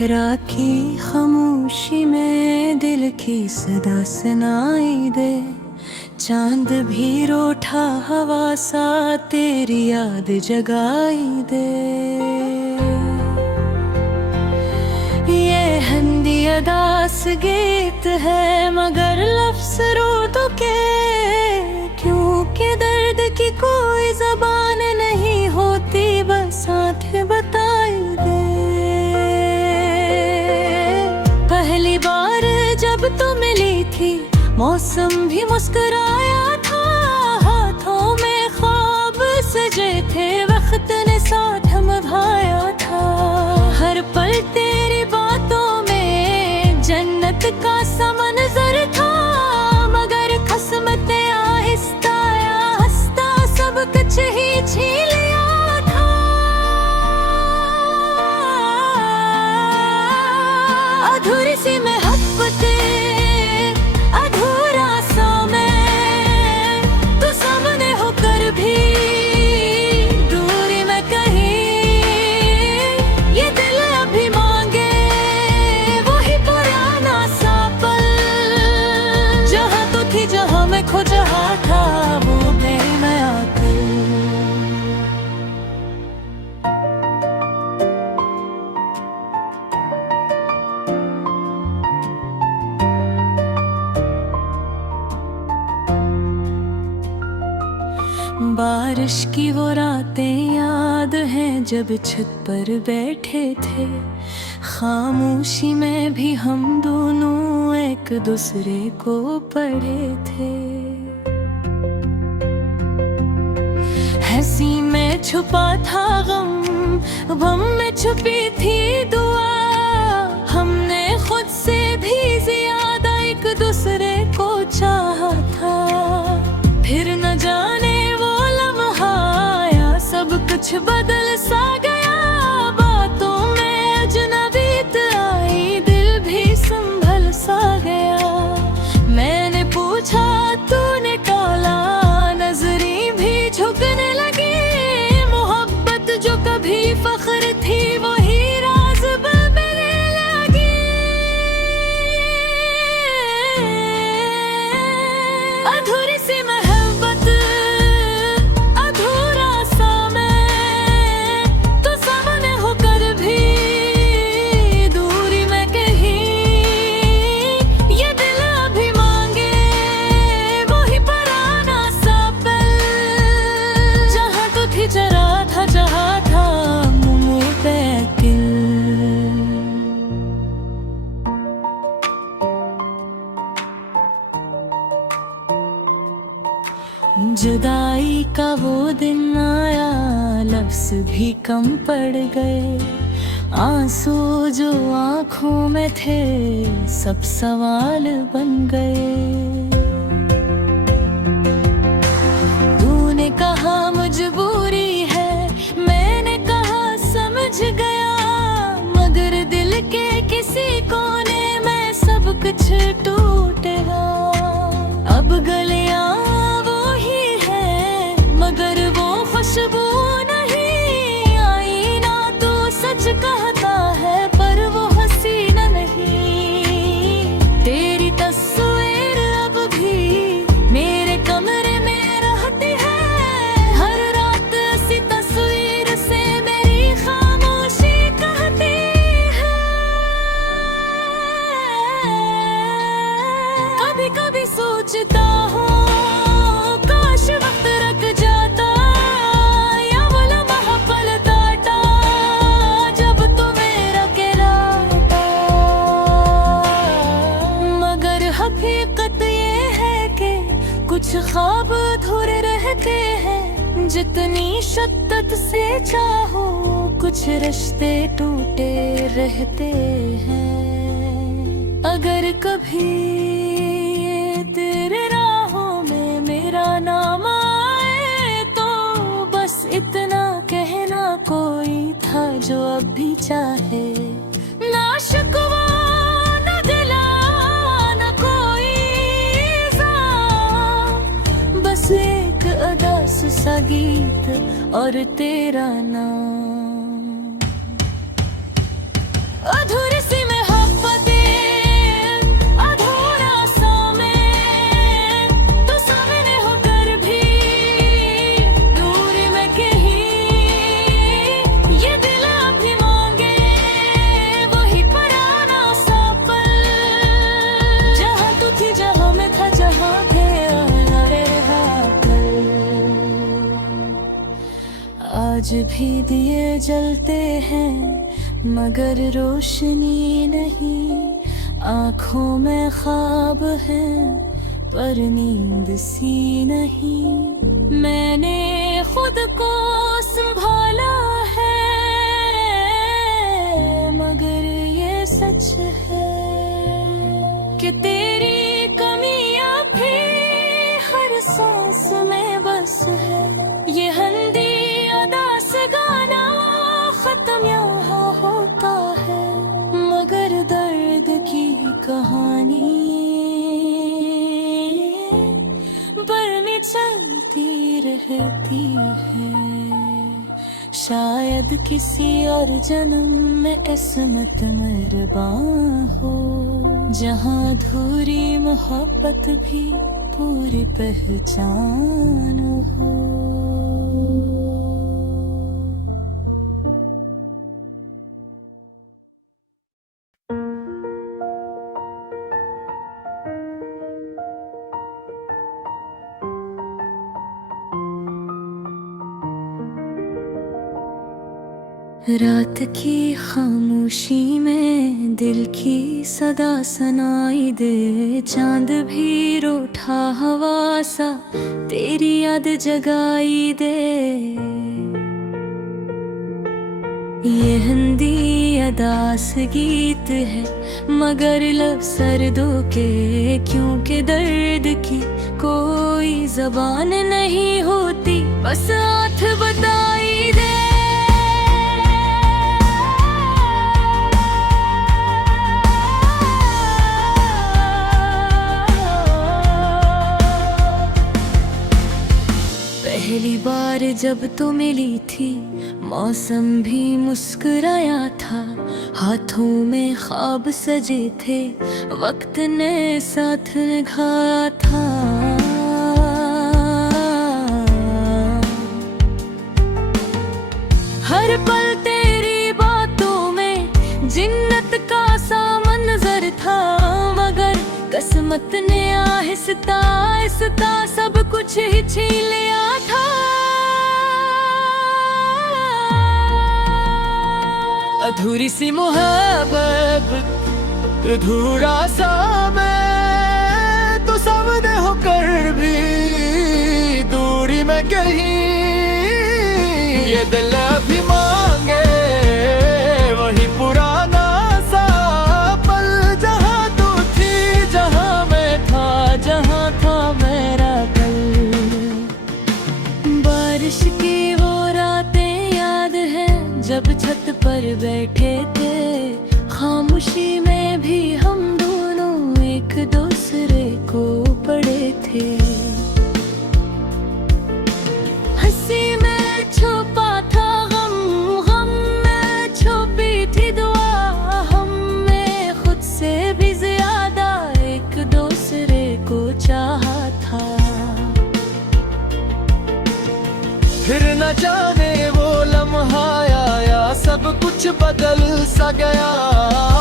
राखी खामोशी में दिल की सदा सुनाई दे, चांद भी रूठा हवा सा तेरी याद जगाई दे। ये हिंदी अदास गीत है मगर लफ्ज़ रूदो के, क्योंकि दर्द की कोई ज़बान नहीं होती, बस आंखें बताई दे। पहली बार जब तू मिली थी मौसम भी मुस्कुराया था, हाथों में ख्वाब सजे थे, वक्त ने साथ निभाया था। हर पल तेरी बातों में जन्नत का सा मंज़र था, मगर किस्मत ने आहिस्ता आहिस्ता सब कुछ ही छीन लिया था। अधूरी सी मोहब्बतें, अधूरा सा मैं, तू सामने होकर भी दूरी में कहीं। ये दिल अभी मांगे वही पुराना सा पल, जहाँ तू थी जहाँ मैं खो जहाँ था, वो मेरी नया दिल। बारिश की वो रातें याद हैं जब छत पर बैठे थे, खामोशी में भी हम दोनों एक दूसरे को पढ़े थे। हंसी में छुपा था गम में छुपी थी दुआ, हमने खुद से भी ज्यादा एक दूसरे को चाहा था। फिर न जाने वो लम्हा आया, सब कुछ बदल सा गया, बातों में अजनबीत आई, दिल भी संभल सा गया। मैंने पूछा तूने टाला, नजरें भी झुकने लगी, मोहब्बत जो कभी फख्र थी वही राज बनने लगी। अधूरी सी मोहब्बत, अधूरा सा मैं, तो सामने होकर भी दूरी में कहीं। ये दिल अभी मांगे वही पुराना सा पल, जहाँ तू थी जरा था जहाँ था मुँह पे दिल। जुदाई का वो दिन आया, लफ्ज़ भी कम पड़ गए, आंसू जो आँखों में थे सब सवाल बन गए। तूने कहा मजबूरी है, मैंने कहा समझ गया, मगर दिल के किसी कोने में सब कुछ टूटेगा। अब गलियां मगर वो खुशबू नहीं आई, ना तो सच कहता है पर वो हसीना नहीं। तेरी तस्वीर अब भी मेरे कमरे में रहती है, हर रात ऐसी तस्वीर से मेरी खामोशी कहती है। कभी कभी सोचता हूँ काश वक्त रख जाता, या वो लम्हा पलटाता जब तू मेरा कहलाता। मगर हकीकत ये है कि कुछ ख्वाब अधूरे रहते हैं, जितनी शिद्दत से चाहो कुछ रिश्ते टूटे रहते हैं। अगर कभी ये तेरे राहों में मेरा नाम आए, तो बस इतना कहना कोई था जो अब भी चाहे, ना शिकवा ना गिला ना कोई इल्ज़ाम, बस एक अदास सा गीत और तेरा नाम। अधूरे आज भी दिए जलते हैं मगर रोशनी नहीं, आँखों में ख्वाब है पर नींद सी नहीं। मैंने खुद को संभाला है मगर ये सच है कि तेरी कमियां भी हर सांस में बस है। ये हंदी अदास गाना खत्म यहाँ होता है मगर दर्द की कहानी बरनी चलती रहती है। शायद किसी और जन्म में किस्मत मेहरबान हो, जहाँ अधूरी मोहब्बत भी पूरी पहचान हो। रात की खामोशी में दिल की सदा सुनाई दे, चांद भी रूठा हवा सा तेरी याद जगाई दे। ये हिंदी अदास गीत है मगर लब सर्दों के, क्योंकि दर्द की कोई जबान नहीं होती, बस हाथ बताई दे। पहली बार जब तो मिली थी मौसम भी मुस्कुराया था, हाथों में ख्वाब सजे थे वक्त ने साथ निभाया था। हर पल तेरी बातों में जिन्नत का सा मंजर था, मगर किस्मत ने आहिस्ता आहिस्ता सब कुछ ही छीन लिया था। अधूरी सी मोहब्बत, अधूरा सा मैं, तो सामने होकर भी दूरी में कहीं। ये दिल अभी मांगे वही पुराना सा पल, जहाँ तू थी जहाँ मैं था, जहाँ था मेरा कल। बारिश की वो रातें याद है जब छत पर बैठे थे, खामोशी में भी हम दोनों एक दूसरे को पड़े थे। हंसी में छुपा था गम, गम में छुपी थी दुआ, हमने खुद से भी ज्यादा एक दूसरे को चाहा था। फिर न जाने वो लम्हा आया, सब कुछ बदल सा गया।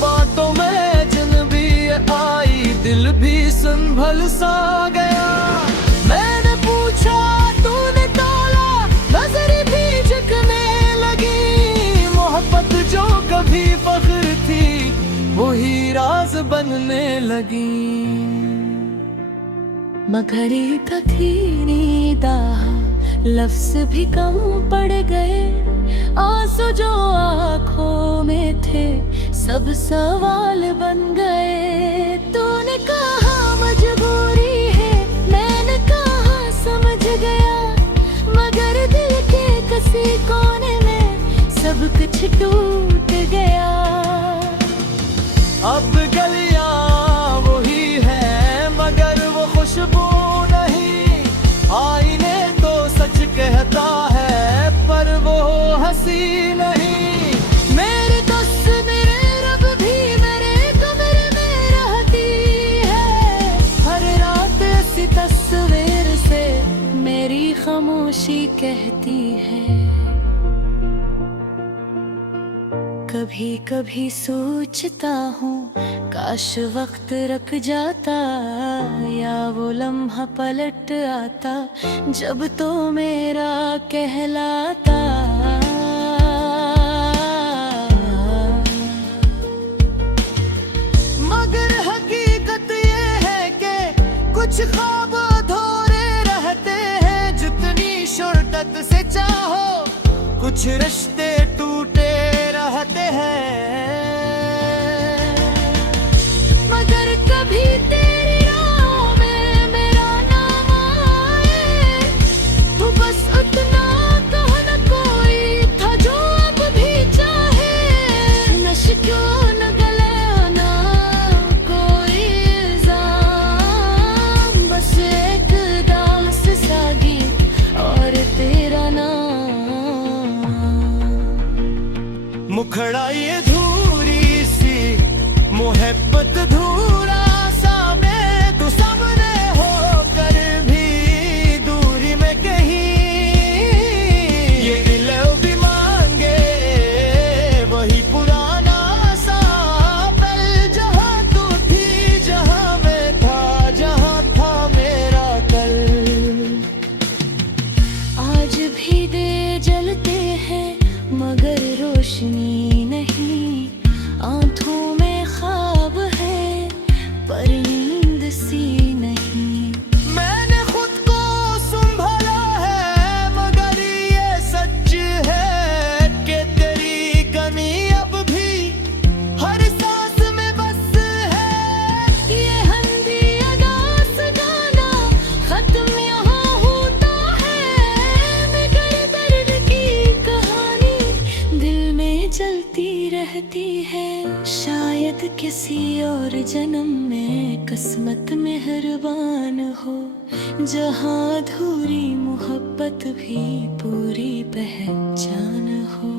बातों में जिन भी आई, दिल भी संभल सा गया। मैंने पूछा तूने तोला, नजर भी झुकने लगी। मोहब्बत जो कभी फख्र थी वही राज बनने लगी। मगर एक थी नीदा, लफ्ज भी कम पड़ गए। आंसू जो आँखों में थे सब सवाल बन गए। तूने कहा मजबूरी है, मैंने कहा समझ गया, मगर दिल के किसी कोने में सब कुछ टूट गया। अब गलियां वही है मगर वो खुशबू नहीं, आईने तो सच कहता है पर वो हंसी नहीं। मेरे दोस्त मेरे रब भी मेरे कमरे में रहती है, हर रात ऐसी तस्वीर से मेरी खामोशी कहती है। कभी कभी सोचता हूँ काश वक्त रुक जाता, या वो लम्हा पलट आता जब तो मेरा कहलाता। मगर हकीकत ये है कि कुछ ख्वाब अधूरे रहते हैं, जितनी शिद्दत से चाहो कुछ रिश्ते टूटे रहते हैं। मगर कभी तेरी राहों में मेरा नाम आए तो बस उतना कहो न कोई था जो अब भी चाहे। नश क्यों न गले ना कोई इल्जाम, बस एक दास सा गीत और तेरा नाम। मुखड़ा ये धूरी सी मोहब्बत धूरा सा, मैं तो सामने होकर भी दूरी में कहीं। ये दिल भी मांगे वही पुराना सा पल, जहाँ तू थी जहाँ मैं था, जहाँ था मेरा कल। आज भी दे जलते हैं मगर रोशनी नहीं, आंखों में ख्वाब है पर नींद सी नहीं। मैंने खुद को संभाला है मगर ये सच है कि तेरी कमी अब भी हर सांस में बस है। ये हंदी अदास गाना खत्म यहाँ होता है, मगर दर्द की कहानी दिल में चलती रहती है। शायद किसी और जन्म में किस्मत मेहरबान हो, जहाँ अधूरी मोहब्बत भी पूरी पहचान हो।